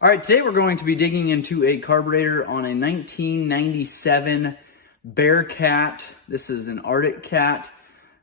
All right, today we're going to be digging into a carburetor on a 1997 Bearcat. This is an Arctic Cat.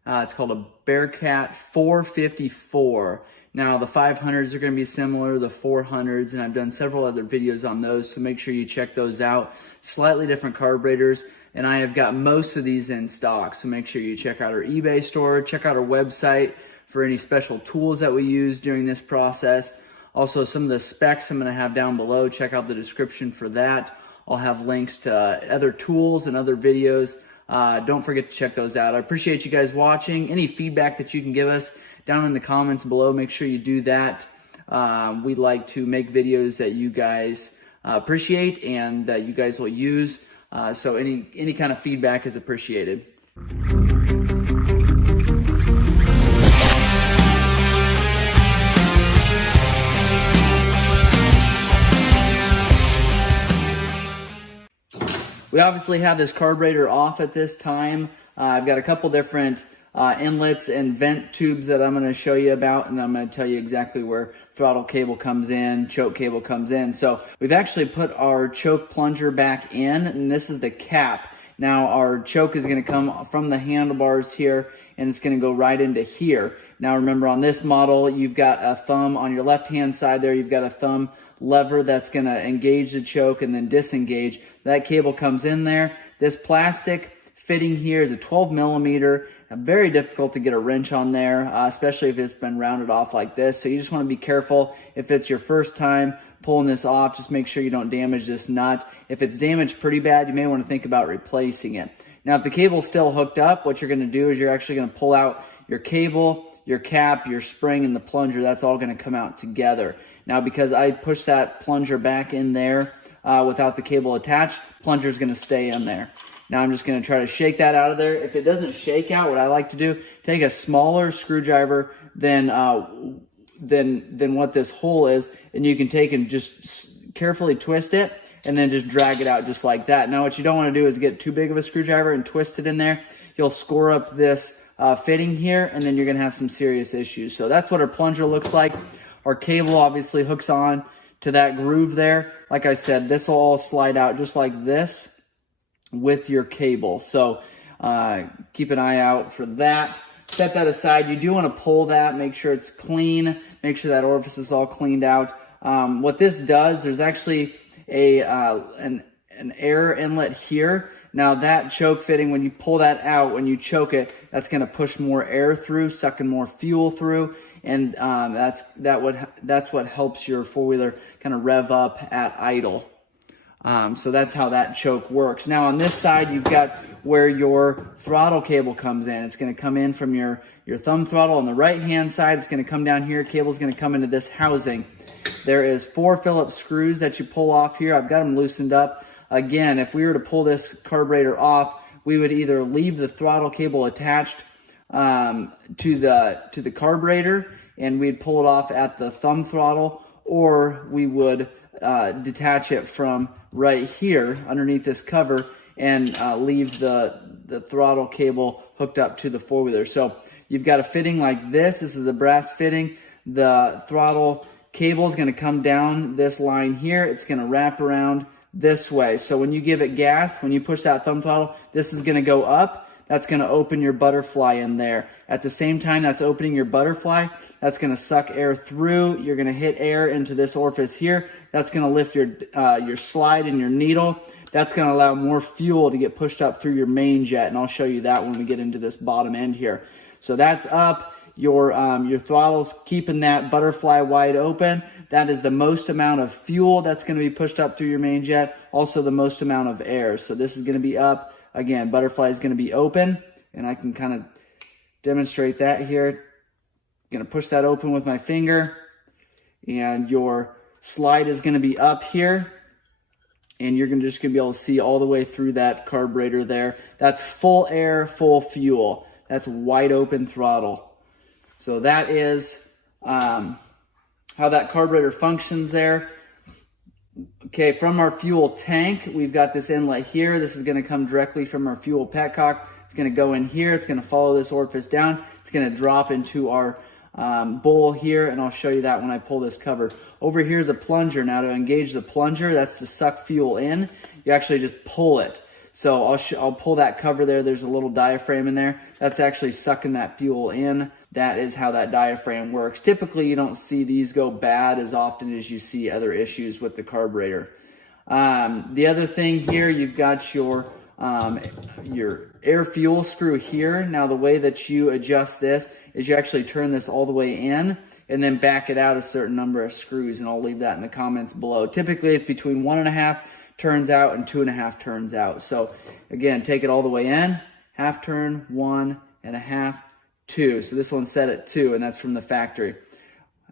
It's called a Bearcat 454. Now the 500s are going to be similar, the 400s, and I've done several other videos on those, so make sure you check those out. Slightly different carburetors, and I have got most of these in stock, so make sure you check out our eBay store, check out our website for any special tools that we use during this process. Also, some of the specs I'm going to have down below. Check out the description for that. I'll have links to other tools and other videos. Don't forget to check those out. I appreciate you guys watching. Any feedback that you can give us down in the comments below, make sure you do that. We like to make videos that you guys appreciate and that you guys will use. So any kind of feedback is appreciated. We obviously have this carburetor off at this time. I've got a couple different inlets and vent tubes that I'm going to show you about, and I'm going to tell you exactly where throttle cable comes in, choke cable comes in. So we've actually put our choke plunger back in, and this is the cap. Now our choke is going to come from the handlebars here, and it's going to go right into here. Now remember, on this model, you've got a thumb on your left-hand side there. You've got a thumb lever that's going to engage the choke and then disengage. That cable comes in there. This plastic fitting here is a 12 millimeter. Very difficult to get a wrench on there, especially if it's been rounded off like this. So you just want to be careful. If it's your first time pulling this off, just make sure you don't damage this nut. If it's damaged pretty bad, you may want to think about replacing it. Now, if the cable's still hooked up, what you're going to do is you're actually going to pull out your cable, your cap, your spring, and the plunger. That's all going to come out together. Now, because I pushed that plunger back in there without the cable attached, plunger is going to stay in there. Now I'm just going to try to shake that out of there. If it doesn't shake out, what I like to do, take a smaller screwdriver than what this hole is, and you can take and just carefully twist it and then just drag it out just like that. Now what you don't want to do is get too big of a screwdriver and twist it in there. You'll score up this fitting here, and then you're going to have some serious issues. So that's what our plunger looks like. Our cable obviously hooks on to that groove there. Like I said, this will all slide out just like this with your cable. So keep an eye out for that. Set that aside. You do want to pull that, make sure it's clean, make sure that orifice is all cleaned out. What this does, there's actually an air inlet here. Now that choke fitting, when you pull that out, when you choke it, that's going to push more air through, sucking more fuel through, and that's what helps your four-wheeler kind of rev up at idle. So that's how that choke works. Now on this side, you've got where your throttle cable comes in. It's going to come in from your thumb throttle on the right-hand side. It's going to come down here. Cable's going to come into this housing. There is 4 Phillips screws that you pull off here. I've got them loosened up. Again, if we were to pull this carburetor off, we would either leave the throttle cable attached to the carburetor, and we'd pull it off at the thumb throttle, or we would detach it from right here underneath this cover and leave the throttle cable hooked up to the four-wheeler. So you've got a fitting like this. This is a brass fitting. The throttle cable is going to come down this line here. It's going to wrap around this way. So when you give it gas, when you push that thumb throttle, this is going to go up. That's going to open your butterfly in there. At the same time that's opening your butterfly, that's going to suck air through. You're going to hit air into this orifice here. That's going to lift your slide and your needle. That's going to allow more fuel to get pushed up through your main jet, and I'll show you that when we get into this bottom end here. So that's up. Your throttle's keeping that butterfly wide open. That is the most amount of fuel that's going to be pushed up through your main jet, also the most amount of air. So this is going to be up. Again, butterfly is going to be open, and I can kind of demonstrate that here. Going to push that open with my finger, and your slide is going to be up here, and you're just going to be able to see all the way through that carburetor there. That's full air, full fuel. That's wide open throttle. So that is how that carburetor functions there. Okay, from our fuel tank, we've got this inlet here. This is going to come directly from our fuel petcock. It's going to go in here. It's going to follow this orifice down. It's going to drop into our bowl here, and I'll show you that when I pull this cover. Over here is a plunger. Now to engage the plunger, that's to suck fuel in. You actually just pull it. So I'll pull that cover there. There's a little diaphragm in there. That's actually sucking that fuel in. That is how that diaphragm works. Typically, you don't see these go bad as often as you see other issues with the carburetor. The other thing here, you've got your air fuel screw here. Now the way that you adjust this is you actually turn this all the way in and then back it out a certain number of screws, and I'll leave that in the comments below. Typically it's between 1.5 turns out and 2.5 turns out. So again, take it all the way in, half turn, 1.5, 2. So this one's set at 2, and that's from the factory.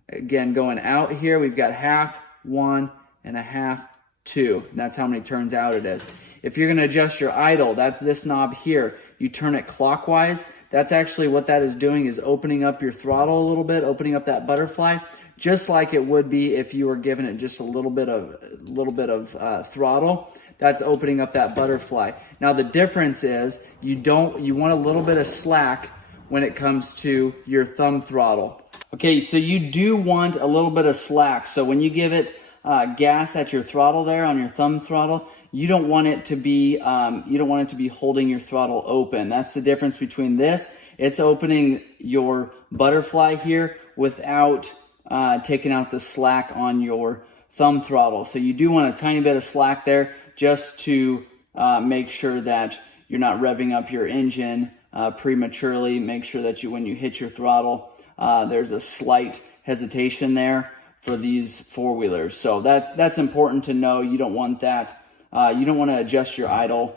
Again, going out here, we've got half, 1.5, 2. And that's how many turns out it is. If you're going to adjust your idle, that's this knob here. You turn it clockwise. That's actually what that is doing, is opening up your throttle a little bit, opening up that butterfly, just like it would be if you were giving it just a little bit of throttle. That's opening up that butterfly. Now the difference is you want a little bit of slack when it comes to your thumb throttle. Okay, so you do want a little bit of slack. So when you give it gas at your throttle there on your thumb throttle, you don't want it to be holding your throttle open. That's the difference between this. It's opening your butterfly here without taking out the slack on your thumb throttle. So you do want a tiny bit of slack there, just to make sure that you're not revving up your engine prematurely. Make sure that when you hit your throttle, there's a slight hesitation there for these four-wheelers. So that's important to know. You don't want that. You don't want to adjust your idle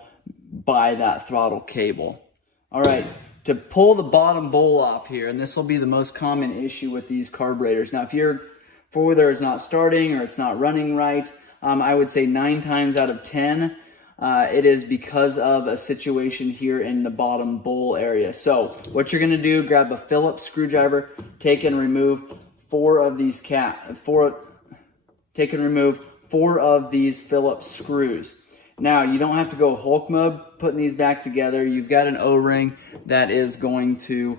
by that throttle cable. All right, to pull the bottom bowl off here, and this will be the most common issue with these carburetors. Now, if your four-wheeler is not starting or it's not running right, I would say 9 times out of 10, it is because of a situation here in the bottom bowl area. So what you're going to do, grab a Phillips screwdriver, take and remove 4 of these Phillips screws. Now, you don't have to go Hulk mode putting these back together. You've got an O-ring that is going to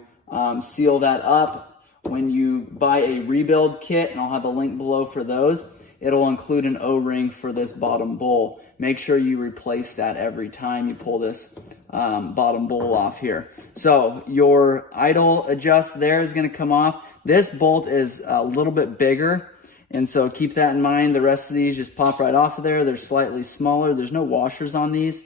seal that up. When you buy a rebuild kit, and I'll have a link below for those, it'll include an O-ring for this bottom bowl. Make sure you replace that every time you pull this bottom bowl off here. So your idle adjust there is going to come off. This bolt is a little bit bigger, and so keep that in mind. The rest of these just pop right off of there. They're slightly smaller. There's no washers on these.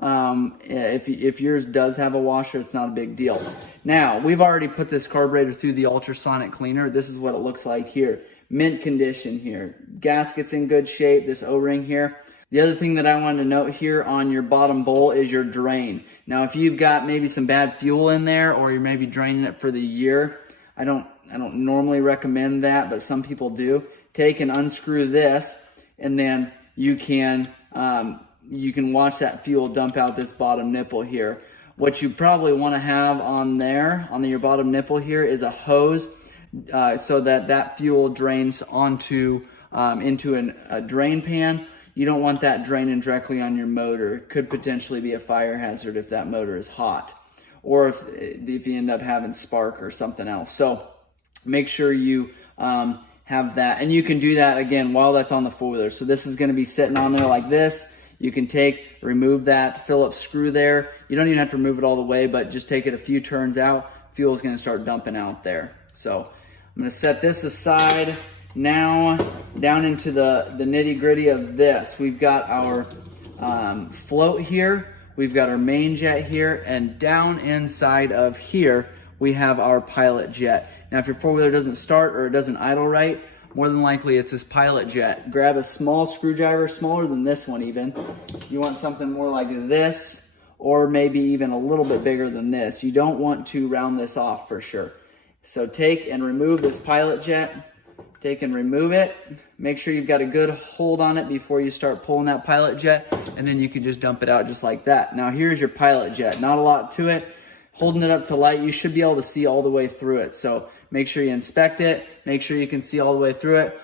If yours does have a washer, it's not a big deal. Now, we've already put this carburetor through the ultrasonic cleaner. This is what it looks like here. Mint condition here. Gasket's in good shape, this O-ring here. The other thing that I wanted to note here on your bottom bowl is your drain. Now, if you've got maybe some bad fuel in there, or you're maybe draining it for the year, I don't normally recommend that, but some people do. Take and unscrew this, and then you can watch that fuel dump out this bottom nipple here. What you probably want to have on there, on your bottom nipple here, is a hose, so that fuel drains into a drain pan. You don't want that draining directly on your motor. It could potentially be a fire hazard if that motor is hot, or if you end up having spark or something else. So make sure you have that, and you can do that again while that's on the four-wheeler. So this is going to be sitting on there like this. You can remove that Phillips screw there. You don't even have to remove it all the way, but just take it a few turns out. Fuel is going to start dumping out there. So I'm going to set this aside. Now down into the nitty-gritty of this. We've got our float here. We've got our main jet here, and down inside of here we have our pilot jet. Now, if your four-wheeler doesn't start or it doesn't idle right, more than likely it's this pilot jet. Grab a small screwdriver, smaller than this one even. You want something more like this, or maybe even a little bit bigger than this. You don't want to round this off for sure. So take and remove this pilot jet. Take and remove it. Make sure you've got a good hold on it before you start pulling that pilot jet, and then you can just dump it out just like that. Now here's your pilot jet. Not a lot to it. Holding it up to light, you should be able to see all the way through it. So make sure you inspect it. Make sure you can see all the way through it.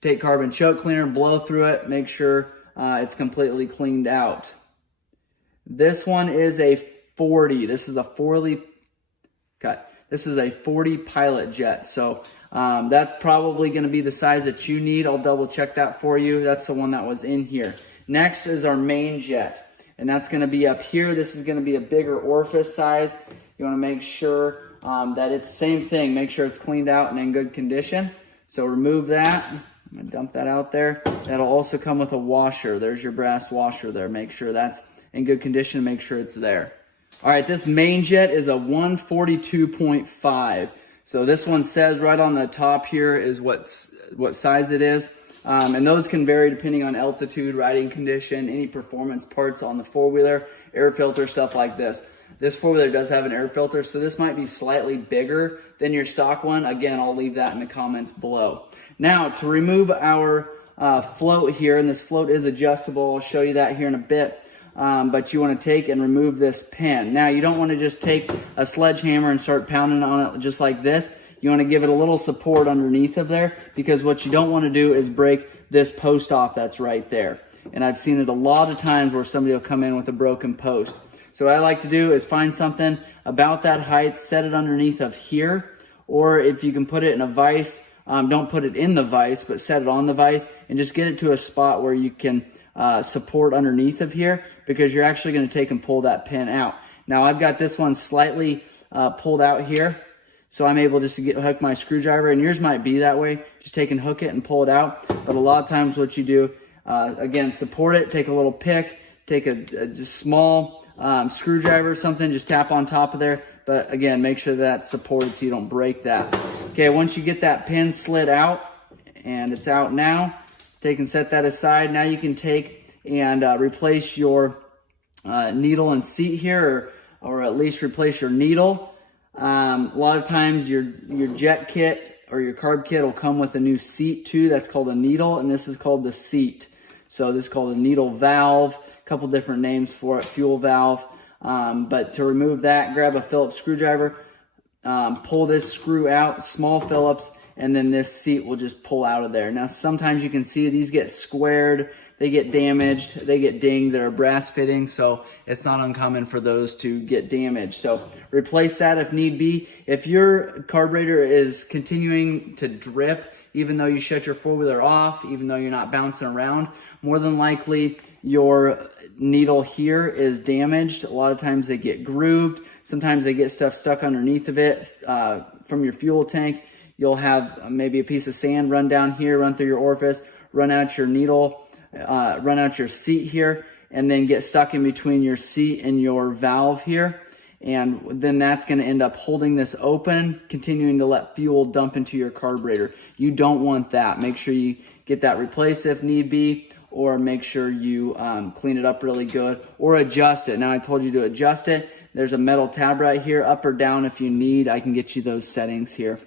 Take carbon choke cleaner, blow through it. Make sure it's completely cleaned out. This one is a 40. This is a 40. Okay. This is a 40 pilot jet, so that's probably going to be the size that you need. I'll double check that for you. That's the one that was in here. Next is our main jet, and that's going to be up here. This is going to be a bigger orifice size. You want to make sure that it's the same thing. Make sure it's cleaned out and in good condition. So remove that. I'm going to dump that out there. That'll also come with a washer. There's your brass washer there. Make sure that's in good condition. Make sure it's there. All right, this main jet is a 142.5. So this one says right on the top here is what size it is. And those can vary depending on altitude, riding condition, any performance parts on the four-wheeler, air filter, stuff like this. This four-wheeler does have an air filter, so this might be slightly bigger than your stock one. Again, I'll leave that in the comments below. Now, to remove our float here, and this float is adjustable, I'll show you that here in a bit. But you want to take and remove this pin. Now, you don't want to just take a sledgehammer and start pounding on it just like this. You want to give it a little support underneath of there, because what you don't want to do is break this post off that's right there. And I've seen it a lot of times where somebody will come in with a broken post. So what I like to do is find something about that height, set it underneath of here, or if you can put it in a vise, don't put it in the vise, but set it on the vise, and just get it to a spot where you can support underneath of here, because you're actually going to take and pull that pin out. Now I've got this one slightly pulled out here, so I'm able just to hook my screwdriver, and yours might be that way. Just take and hook it and pull it out. But a lot of times what you do, again, support it, take a little pick, take a just small screwdriver or something, just tap on top of there. But again, make sure that's supported so you don't break that. Okay, once you get that pin slid out, and it's out now, take and set that aside. Now you can take and replace your needle and seat here, or at least replace your needle. A lot of times your jet kit or your carb kit will come with a new seat too. That's called a needle, and this is called the seat. So this is called a needle valve. A couple different names for it, fuel valve. But to remove that, grab a Phillips screwdriver, pull this screw out, small Phillips, and then this seat will just pull out of there. Now sometimes you can see these get squared, they get damaged, they get dinged. They're a brass fitting, so it's not uncommon for those to get damaged. So replace that if need be. If your carburetor is continuing to drip, even though you shut your four-wheeler off, even though you're not bouncing around, more than likely your needle here is damaged. A lot of times they get grooved. Sometimes they get stuff stuck underneath of it from your fuel tank. You'll have maybe a piece of sand run down here, run through your orifice, run out your needle, run out your seat here, and then get stuck in between your seat and your valve here. And then that's going to end up holding this open, continuing to let fuel dump into your carburetor. You don't want that. Make sure you get that replaced if need be, or make sure you clean it up really good, or adjust it. Now I told you to adjust it. There's a metal tab right here, up or down if you need. I can get you those settings here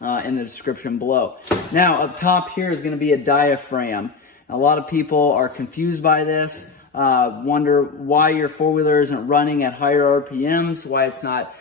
in the description below. Now up top here is going to be a diaphragm. A lot of people are confused by this. Wonder why your four-wheeler isn't running at higher RPMs, why it's not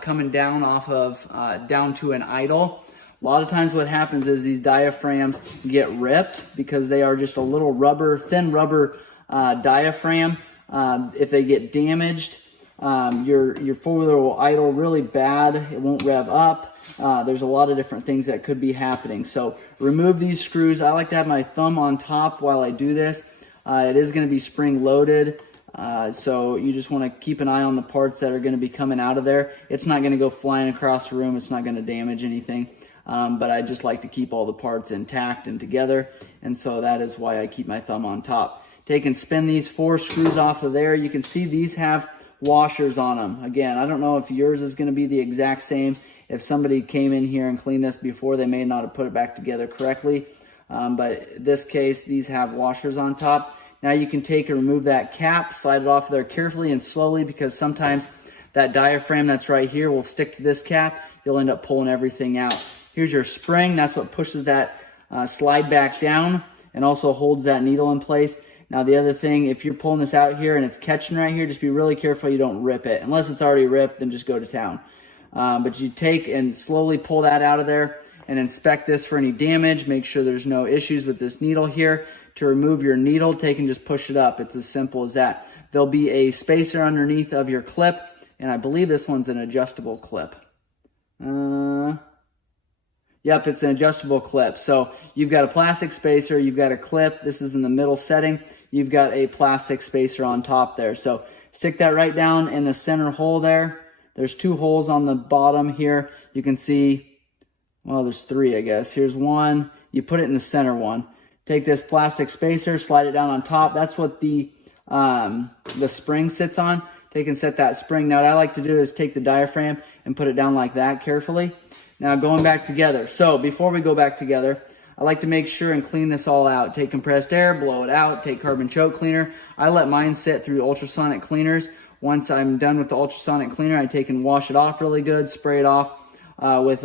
coming down off of down to an idle. A lot of times what happens is these diaphragms get ripped because they are just a little thin rubber diaphragm. If they get damaged, your four-wheeler will idle really bad. It won't rev up. There's a lot of different things that could be happening. So remove these screws. I like to have my thumb on top while I do this. It is going to be spring loaded, so you just want to keep an eye on the parts that are going to be coming out of there. It's not going to go flying across the room. It's not going to damage anything, but I just like to keep all the parts intact and together, and so that is why I keep my thumb on top. Take and spin these 4 screws off of there. You can see these have washers on them. Again, I don't know if yours is going to be the exact same. If somebody came in here and cleaned this before, they may not have put it back together correctly. But in this case, these have washers on top. Now you can take and remove that cap, slide it off there carefully and slowly, because sometimes that diaphragm that's right here will stick to this cap. You'll end up pulling everything out. Here's your spring. That's what pushes that slide back down and also holds that needle in place. Now the other thing, if you're pulling this out here and it's catching right here, just be really careful you don't rip it. Unless it's already ripped, then just go to town. But you take and slowly pull that out of there and inspect this for any damage. Make sure there's no issues with this needle here. To remove your needle, take and just push it up. It's as simple as that. There'll be a spacer underneath of your clip, and I believe this one's an adjustable clip. Yep, it's an adjustable clip. So you've got a plastic spacer, you've got a clip. This is in the middle setting. You've got a plastic spacer on top there. So stick that right down in the center hole there. There's 2 holes on the bottom here. You can see, well, there's 3, I guess. Here's one. You put it in the center one. Take this plastic spacer, slide it down on top. That's what the spring sits on. Take and set that spring. Now what I like to do is take the diaphragm and put it down like that carefully. Now going back together. So before we go back together, I like to make sure and clean this all out. Take compressed air, blow it out, take carbon choke cleaner. I let mine sit through ultrasonic cleaners. Once I'm done with the ultrasonic cleaner, I take and wash it off really good, spray it off with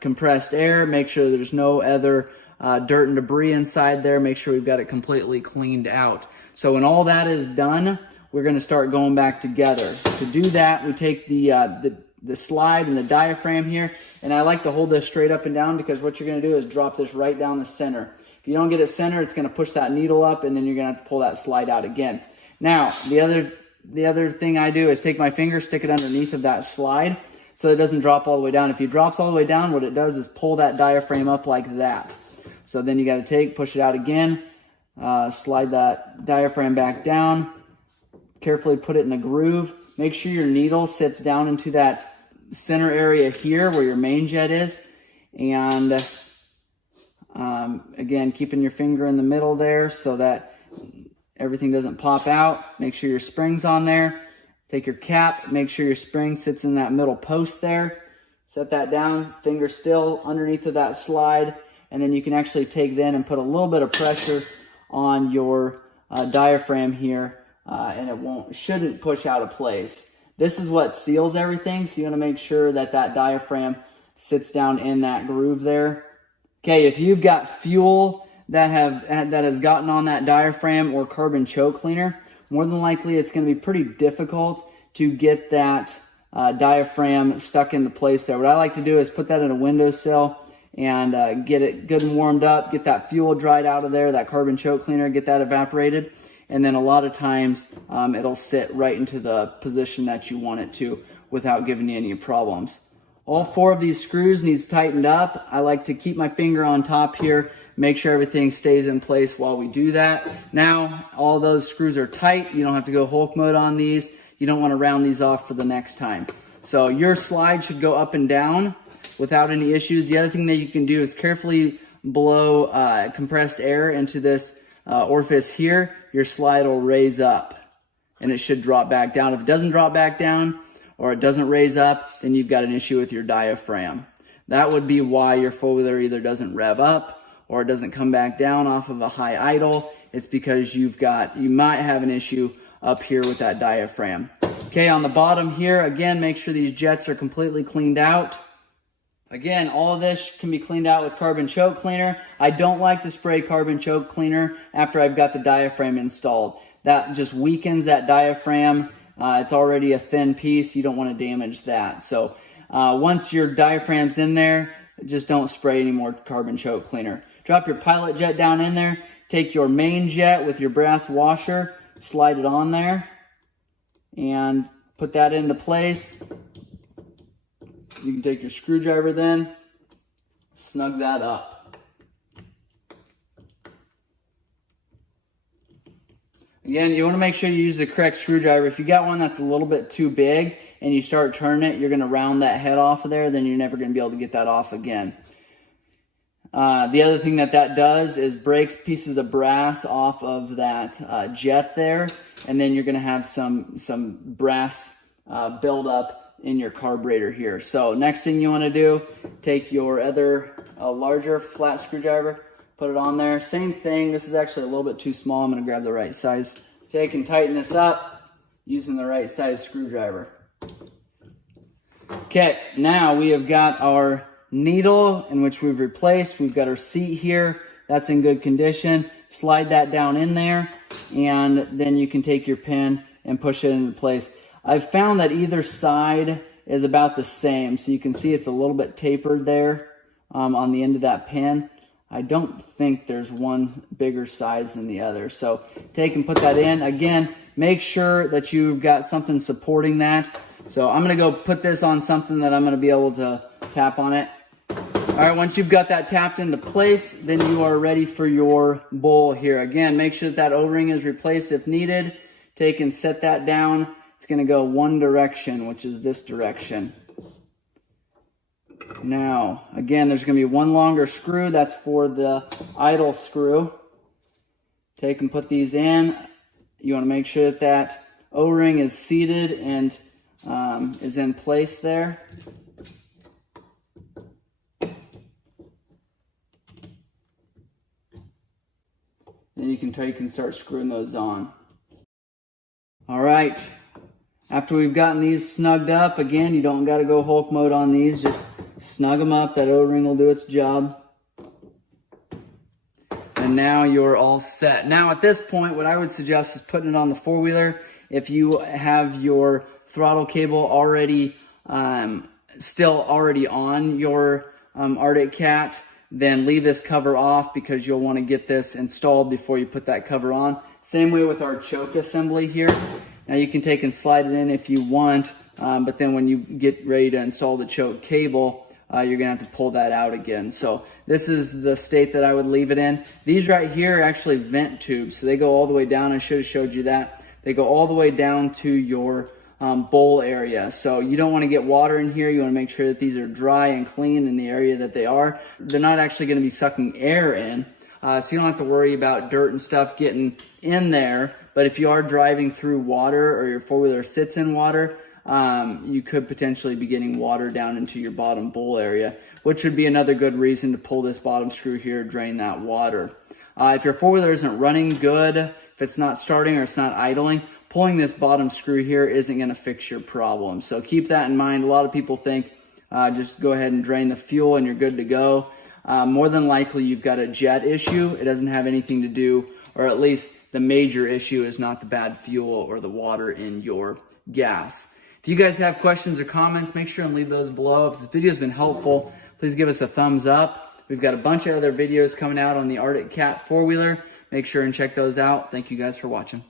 compressed air. Make sure there's no other dirt and debris inside there. Make sure we've got it completely cleaned out. So when all that is done, we're going to start going back together. To do that, we take the slide and the diaphragm here, and I like to hold this straight up and down because what you're going to do is drop this right down the center. If you don't get it centered, it's going to push that needle up, and then you're going to have to pull that slide out again. Now, the other thing I do is take my finger, stick it underneath of that slide so it doesn't drop all the way down. If it drops all the way down, what it does is pull that diaphragm up like that. So then you got to push it out again, slide that diaphragm back down, carefully put it in the groove. Make sure your needle sits down into that center area here where your main jet is. And again, keeping your finger in the middle there so that everything doesn't pop out. Make sure your spring's on there. Take your cap, make sure your spring sits in that middle post there. Set that down, finger still underneath of that slide. And then you can actually take then and put a little bit of pressure on your diaphragm here. And it shouldn't push out of place. This is what seals everything, so you want to make sure that that diaphragm sits down in that groove there. Okay, if you've got fuel that has gotten on that diaphragm or carbon choke cleaner, more than likely it's going to be pretty difficult to get that diaphragm stuck into place there. What I like to do is put that in a windowsill and get it good and warmed up, get that fuel dried out of there, that carbon choke cleaner, get that evaporated. And then a lot of times it'll sit right into the position that you want it to without giving you any problems. All 4 of these screws needs tightened up. I like to keep my finger on top here, make sure everything stays in place while we do that. Now all those screws are tight. You don't have to go Hulk mode on these. You don't want to round these off for the next time. So your slide should go up and down without any issues. The other thing that you can do is carefully blow compressed air into this orifice here. Your slide will raise up and it should drop back down. If it doesn't drop back down or it doesn't raise up, then you've got an issue with your diaphragm. That would be why your four-wheeler either doesn't rev up or it doesn't come back down off of a high idle. It's because you might have an issue up here with that diaphragm. Okay, on the bottom here, again, make sure these jets are completely cleaned out. Again, all of this can be cleaned out with carbon choke cleaner. I don't like to spray carbon choke cleaner after I've got the diaphragm installed. That just weakens that diaphragm. It's already a thin piece. You don't want to damage that. So once your diaphragm's in there, just don't spray any more carbon choke cleaner. Drop your pilot jet down in there. Take your main jet with your brass washer, slide it on there, and put that into place. You can take your screwdriver then, snug that up. Again, you want to make sure you use the correct screwdriver. If you got one that's a little bit too big and you start turning it, you're going to round that head off of there, then you're never going to be able to get that off again. The other thing that does is breaks pieces of brass off of that jet there, and then you're going to have some brass buildup in your carburetor here. So next thing you want to do, take your other larger flat screwdriver, put it on there. Same thing. This is actually a little bit too small. I'm going to grab the right size. Take and tighten this up using the right size screwdriver. Okay, now we have got our needle in which we've replaced. We've got our seat here. That's in good condition. Slide that down in there, and then you can take your pin and push it into place. I've found that either side is about the same. So you can see it's a little bit tapered there on the end of that pin. I don't think there's one bigger size than the other. So take and put that in. Again, make sure that you've got something supporting that So I'm gonna go put this on something that I'm gonna be able to tap on it. All right, once you've got that tapped into place, then you are ready for your bowl here. Again, make sure that O-ring is replaced if needed. Take and set that down. It's gonna go one direction, which is this direction. Now, again, there's gonna be one longer screw. That's for the idle screw. Take and put these in. You wanna make sure that that O-ring is seated and is in place there. Then you can start screwing those on. All right, after we've gotten these snugged up, again, you don't gotta go Hulk mode on these, just snug them up. That O-ring will do its job. And now you're all set. Now at this point, what I would suggest is putting it on the four-wheeler. If you have your throttle cable already, still already on your Arctic Cat, then leave this cover off because you'll want to get this installed before you put that cover on. Same way with our choke assembly here. Now you can take and slide it in if you want, but then when you get ready to install the choke cable, you're gonna have to pull that out again. So this is the state that I would leave it in. These right here are actually vent tubes, so they go all the way down. I should have showed you that. They go all the way down to your bowl area. So you don't want to get water in here. You want to make sure that these are dry and clean in the area that they are. They're not actually going to be sucking air in, so you don't have to worry about dirt and stuff getting in there. But if you are driving through water or your four-wheeler sits in water, you could potentially be getting water down into your bottom bowl area, which would be another good reason to pull this bottom screw here, drain that water. If your four-wheeler isn't running good, if it's not starting or it's not idling, pulling this bottom screw here isn't going to fix your problem. So keep that in mind. A lot of people think just go ahead and drain the fuel and you're good to go. More than likely you've got a jet issue. It doesn't have anything to do, or at least the major issue is not the bad fuel or the water in your gas. If you guys have questions or comments, make sure and leave those below. If this video has been helpful, please give us a thumbs up. We've got a bunch of other videos coming out on the Arctic Cat four-wheeler. Make sure and check those out. Thank you guys for watching.